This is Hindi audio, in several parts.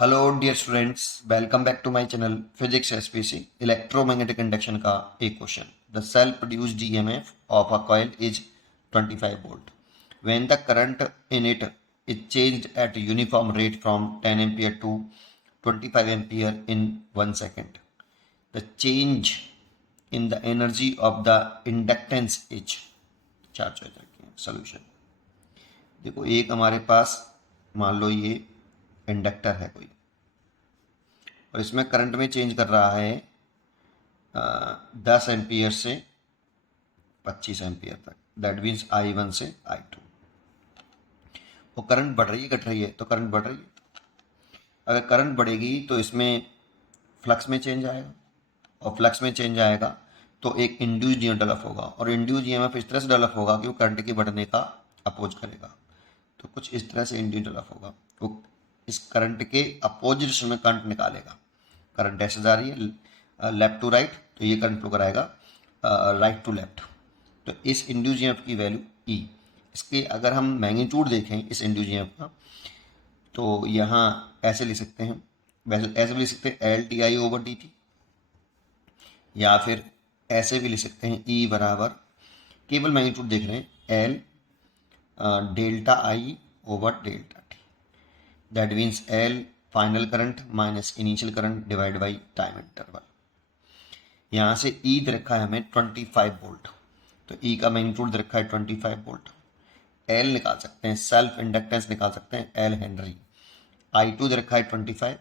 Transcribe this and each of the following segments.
Hello dear students, welcome back to my channel physics SPC. Electromagnetic induction का एक question. The self produced EMF of a coil is 25 volt when the current in it is changed at uniform rate from 10 ampere to 25 ampere in 1 second. The change in the energy of the inductance is चार चॉइस रखी है। सोल्यूशन देखो, एक हमारे पास मान लो ये इंडक्टर है कोई, और इसमें करंट में चेंज कर रहा है 10 एम्पियर से 25 एम्पियर तक। दैट मीन्स I1 से I2। वो करंट बढ़ रही है घट रही है? तो करंट बढ़ रही है। अगर करंट बढ़ेगी तो इसमें फ्लक्स में चेंज आएगा, और फ्लक्स में चेंज आएगा तो एक इंड्यूस्ड ईएमएफ डेवलप होगा, और इंड्यूस्ड ईएमएफ इस तरह से डेवलप होगा कि वो करंट के बढ़ने का अपोज करेगा। तो कुछ इस तरह से इंड्यूस्ड डेवलप होगा, वो इस करंट के अपोजिट दिशा में करंट निकालेगा। करंट ऐसे जा रही है लेफ्ट टू राइट, तो ये करंट फ्लो कराएगा राइट टू लेफ्ट। तो इस इंड्यूस्ड ईएमएफ की वैल्यू ई। इसके अगर हम मैग्नीट्यूड देखें इस इंड्यूस्ड ईएमएफ का, तो यहाँ ऐसे लिख सकते हैं, वैसे ऐसे भी लिख सकते हैं L T I over D T, या फिर ऐसे भी लिख सकते हैं ई बराबर, केवल मैग्नीट्यूड देख रहे हैं, L delta I over delta T. That means L final current minus initial current divide by time interval. यहाँ से ई दे रखा है हमें 25 वोल्ट, तो ई का मैग्नीट्यूड दे रखा है 25 वोल्ट। एल निकाल सकते हैं, सेल्फ इंडक्टेंस निकाल सकते हैं, एल हेनरी। I2 दे रखा है 25,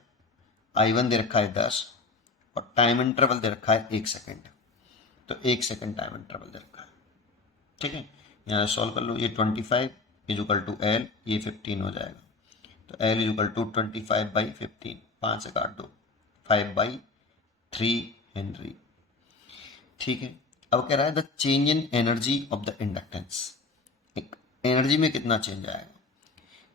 I1 दे रखा है 10, और टाइम इंटरवल दे रखा है 1 सेकेंड। तो 1 सेकेंड टाइम इंटरवल दे रखा है। ठीक है, यहाँ सॉल्व कर लो। ये 25 इज इक्वल टू एल, ये 15 हो जाएगा। तो L is equal to 25 by 15, 5 से काट दो, 5/3 हेनरी। ठीक है, अब कह रहा है the change in energy of the inductance. एक एनर्जी में कितना चेंज आएगा?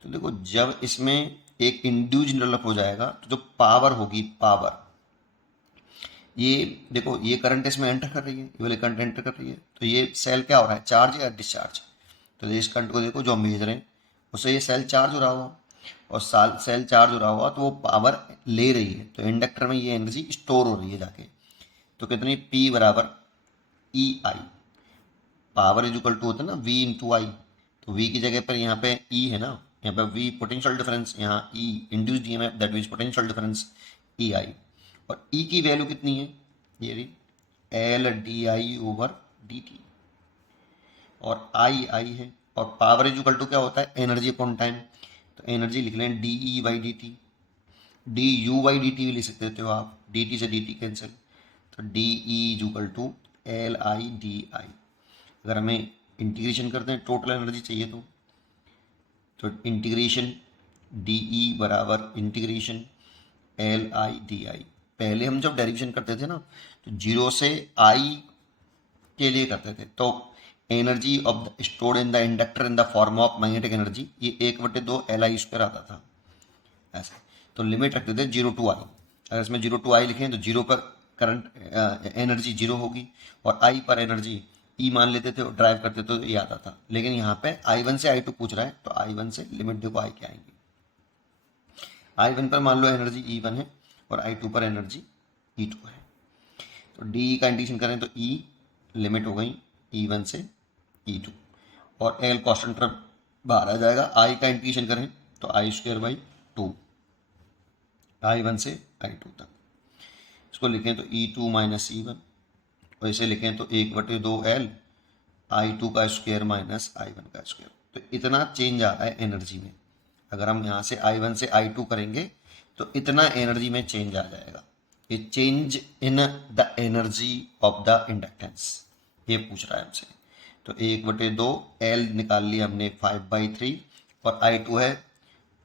तो देखो, जब इसमें एक इंड्यूज डेवलप हो जाएगा तो जो पावर होगी, पावर, ये देखो, ये करंट इसमें एंटर कर रही है, ये वाली करंट एंटर कर रही है, तो ये सेल क्या हो रहा है, चार्ज या डिस्चार्ज? तो इस करंट को देखो जो हम भेज रहे हैं, उससे ये सेल चार्ज हो रहा हुआ, और सेल चार्ज हो रहा हुआ तो वो पावर ले रही है, तो इंडक्टर में ये एनर्जी स्टोर हो रही है जाके। तो कितनी? P बराबर ई आई। पावर इज इक्वल टू होता है ना V इंटू आई, तो V की जगह पर यहाँ पे E है ना, यहाँ पे V पोटेंशियल डिफरेंस, यहाँ E induced EMF, that means potential difference E I. और E की वैल्यू कितनी है? ये रही L D I over D T, और आई है, और पावर इज इक्वल टू क्या होता है, एनर्जी अपॉन टाइम। तो एनर्जी लिख लें D E by D T, D U by D T भी लिख सकते हो आप, डी टी से डी टी कैंसिल, तो D E is equal to L I D I. अगर हमें इंटीग्रेशन करते हैं, टोटल एनर्जी चाहिए तो इंटीग्रेशन डी ई बराबर इंटीग्रेशन एल आई डी आई। पहले हम जब डेरिवेशन करते थे ना, तो जीरो से आई के लिए करते थे, तो energy of stored in the inductor in the form of magnetic energy, ये 1/2 एल आई स्क्वायर आता था ऐसे। तो लिमिट रखते थे 0 टू आई। अगर इसमें 0 टू आई लिखें तो 0 पर करंट एनर्जी 0 होगी, और आई पर एनर्जी ई मान लेते थे और ड्राइव करते तो ये आता था। लेकिन यहाँ पे I1 से I2 पूछ रहा है, तो I1 से लिमिट देखो आई क्या आएंगी। I1 पर मान लो एनर्जी E1 है, और I2 पर एनर्जी E2 है। तो डी का इंटीग्रेशन करें तो E लिमिट हो गई E1 से E2, और एल कॉन्स्टेंट टर्म बाहर आ जाएगा। आई का इंटीग्रेशन करें तो I²/2, I1 से I2 तक। इसको लिखें तो E2 माइनस E1, और इसे लिखें तो 1/2 I2 का स्क्वायर माइनस I1 का स्क्वायर। तो इतना चेंज आ रहा है एनर्जी में। अगर हम यहाँ से I1 से I2 करेंगे तो इतना एनर्जी में चेंज आ जाएगा। ये change in the energy of the inductance ये पूछ रहा है हमसे। तो 1/2 एल निकाल लिया हमने 5/3, और I2 है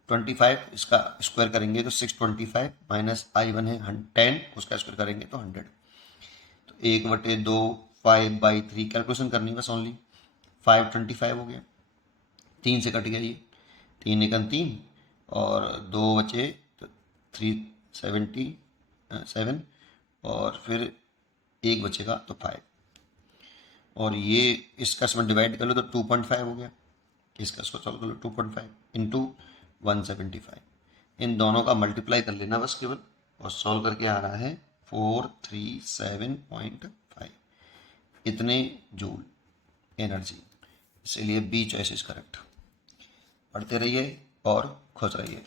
25, इसका स्क्वायर करेंगे तो 625, माइनस I1 है 10, उसका स्क्वायर करेंगे तो 100। तो 1/2 5/3 कैलकुलेशन करनी बस ओनली। 525 हो गया, 3 से कट गया ये, 3 एकम 3, और 2 बचे तो 377, और फिर 1 बचेगा तो 5, और ये इसका इसमें डिवाइड कर लो तो 2.5 हो गया। इसका इसको सॉल्व कर लो, 2.5 इंटू 175, इन दोनों का मल्टीप्लाई कर लेना बस केवल, और सॉल्व करके आ रहा है 437.5 इतने जूल एनर्जी। इसलिए बी चॉइस इज करेक्ट। पढ़ते रहिए और खुश रहिए।